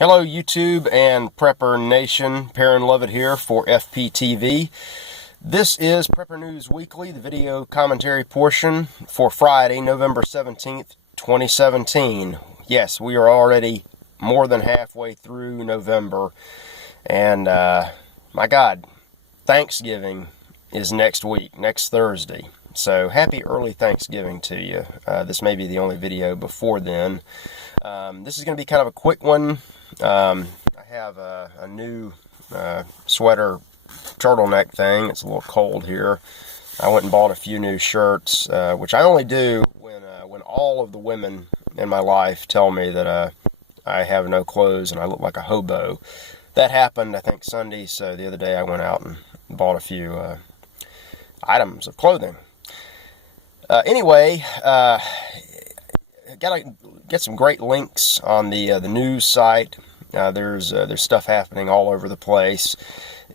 Hello YouTube and Prepper Nation, Perrin Lovett here for FPTV. This is Prepper News Weekly, the video commentary portion for Friday, November 17th, 2017. Yes, we are already more than halfway through November, and my God, Thanksgiving is next week, next Thursday. So happy early Thanksgiving to you. This may be the only video before then. This is going to be kind of a quick one. I have a new sweater turtleneck thing. It's a little cold here. I went and bought a few new shirts, which I only do when all of the women in my life tell me that I have no clothes and I look like a hobo. That happened, I think, Sunday, so the other day I went out and bought a few items of clothing. Anyway, gotta get some great links on the news site. There's stuff happening all over the place.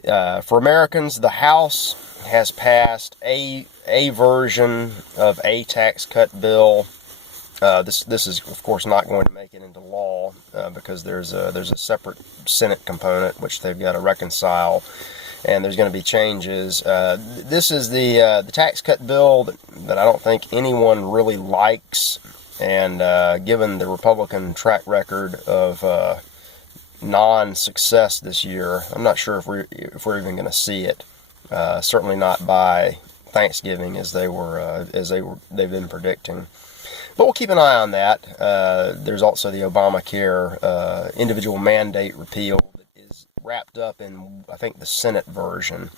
For Americans, the House has passed a version of a tax cut bill. This is of course not going to make it into law because there's a separate Senate component which they've got to reconcile, and there's going to be changes. This is the tax cut bill that I don't think anyone really likes. And given the Republican track record of non-success this year, I'm not sure if we're even going to see it. Certainly not by Thanksgiving as they've been predicting. But we'll keep an eye on that. There's also the Obamacare individual mandate repeal that is wrapped up in, I think, the Senate version.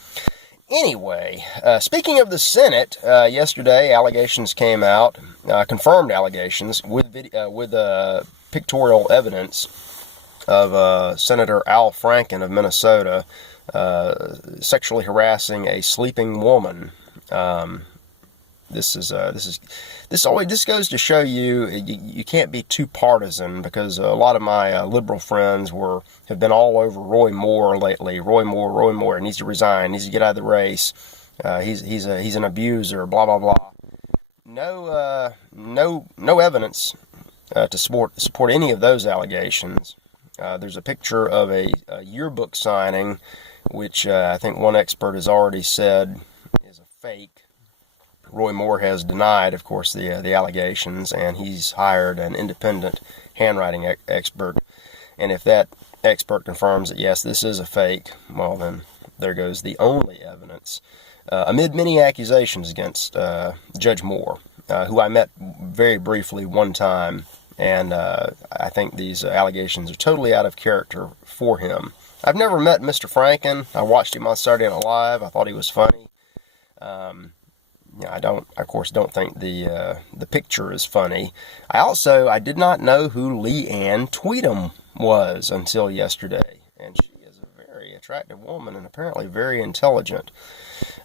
Anyway, speaking of the Senate, yesterday allegations came out, confirmed allegations with pictorial evidence of Senator Al Franken of Minnesota sexually harassing a sleeping woman. This goes to show you can't be too partisan, because a lot of my liberal friends have been all over Roy Moore lately. Roy Moore needs to resign, needs to get out of the race. He's an abuser, blah blah blah. No evidence to support any of those allegations. There's a picture of a yearbook signing, which I think one expert has already said is a fake. Roy Moore has denied, of course, the allegations, and he's hired an independent handwriting expert. And if that expert confirms that, yes, this is a fake, well, then there goes the only evidence. Amid many accusations against Judge Moore, who I met very briefly one time, and I think these allegations are totally out of character for him. I've never met Mr. Franken. I watched him on Saturday Night Live. I thought he was funny. I of course, don't think the picture is funny. I did not know who Leanne Tweedum was until yesterday, and she is a very attractive woman and apparently very intelligent.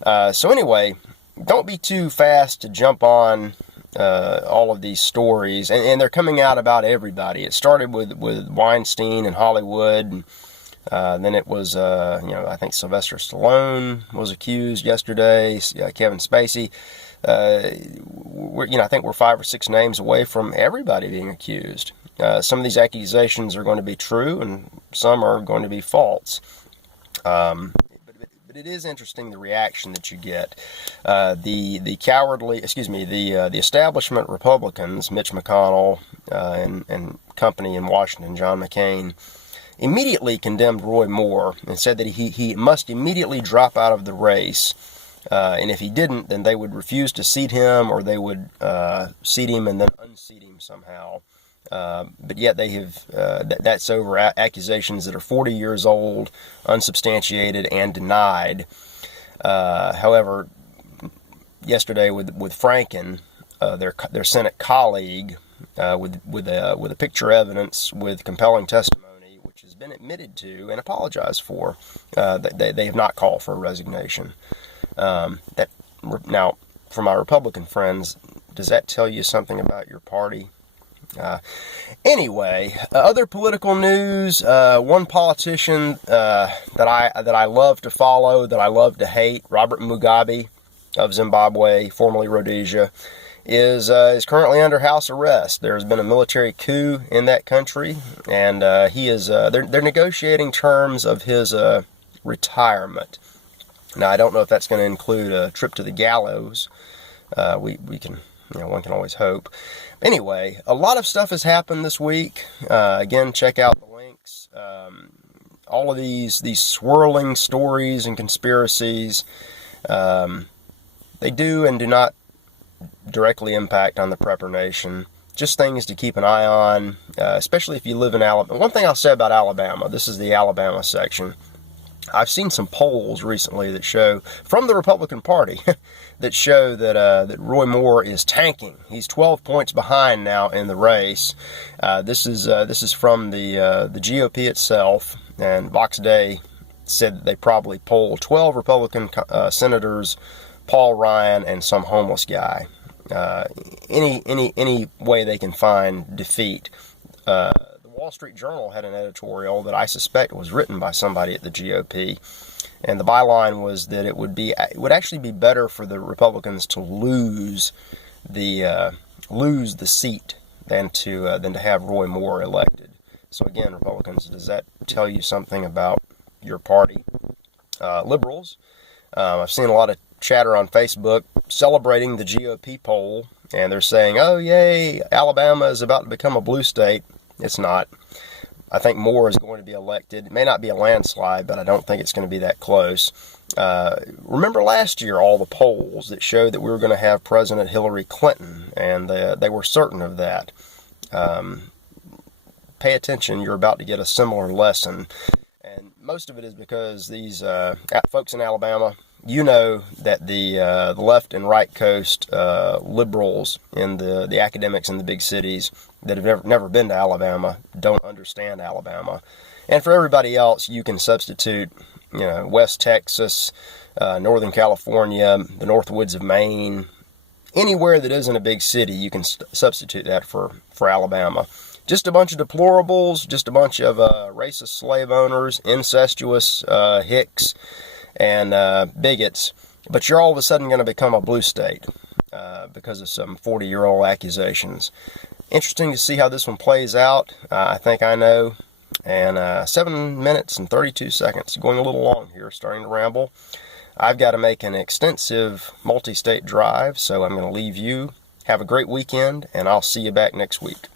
So anyway, don't be too fast to jump on all of these stories, and they're coming out about everybody. It started with Weinstein and Hollywood, and then it was, I think Sylvester Stallone was accused yesterday, Kevin Spacey. I think we're 5 or 6 names away from everybody being accused. Some of these accusations are going to be true, and some are going to be false. But it is interesting, the reaction that you get. The establishment Republicans, Mitch McConnell and company in Washington, John McCain, immediately condemned Roy Moore and said that he must immediately drop out of the race. And if he didn't, then they would refuse to seat him, or they would seat him and then unseat him somehow. But yet they have, that's over accusations that are 40 years old, unsubstantiated, and denied. However, yesterday with Franken, their Senate colleague, with a picture evidence with compelling testimony, which has been admitted to and apologized for, they have not called for a resignation. Now, for my Republican friends, does that tell you something about your party? Anyway, other political news. One politician that I love to follow, that I love to hate, Robert Mugabe of Zimbabwe, formerly Rhodesia, is currently under house arrest. There's been a military coup in that country, and they're negotiating terms of his retirement. Now, I don't know if that's going to include a trip to the gallows. We can, one can always hope. Anyway, a lot of stuff has happened this week. Again, check out the links. All of these swirling stories and conspiracies, they do and do not directly impact on the Prepper Nation. Just things to keep an eye on, especially if you live in Alabama. One thing I'll say about Alabama, this is the Alabama section. I've seen some polls recently that show, from the Republican Party, that show that Roy Moore is tanking. He's 12 points behind now in the race. This is from the GOP itself, and Vox Day said that they probably polled 12 Republican senators, Paul Ryan, and some homeless guy. Any way they can find defeat. Wall Street Journal had an editorial that I suspect was written by somebody at the GOP, and the byline was that it would actually be better for the Republicans to lose the seat than to have Roy Moore elected. So again, Republicans, does that tell you something about your party? Liberals, I've seen a lot of chatter on Facebook celebrating the GOP poll, and they're saying, "Oh yay, Alabama is about to become a blue state." It's not. I think Moore is going to be elected. It may not be a landslide, but I don't think it's going to be that close. Remember last year, all the polls that showed that we were going to have President Hillary Clinton, and they were certain of that. Pay attention. You're about to get a similar lesson. And most of it is because these folks in Alabama, you know that the left and right coast liberals in the academics in the big cities that have never been to Alabama don't understand Alabama. And for everybody else, you can substitute, West Texas, Northern California, the North Woods of Maine, anywhere that isn't a big city, you can substitute that for Alabama. Just a bunch of deplorables, just a bunch of racist slave owners, incestuous hicks, and bigots, but you're all of a sudden going to become a blue state because of some 40-year-old accusations. Interesting to see how this one plays out. I think I know. And 7 minutes and 32 seconds, going a little long here, starting to ramble. I've got to make an extensive multi-state drive, so I'm going to leave you. Have a great weekend, and I'll see you back next week.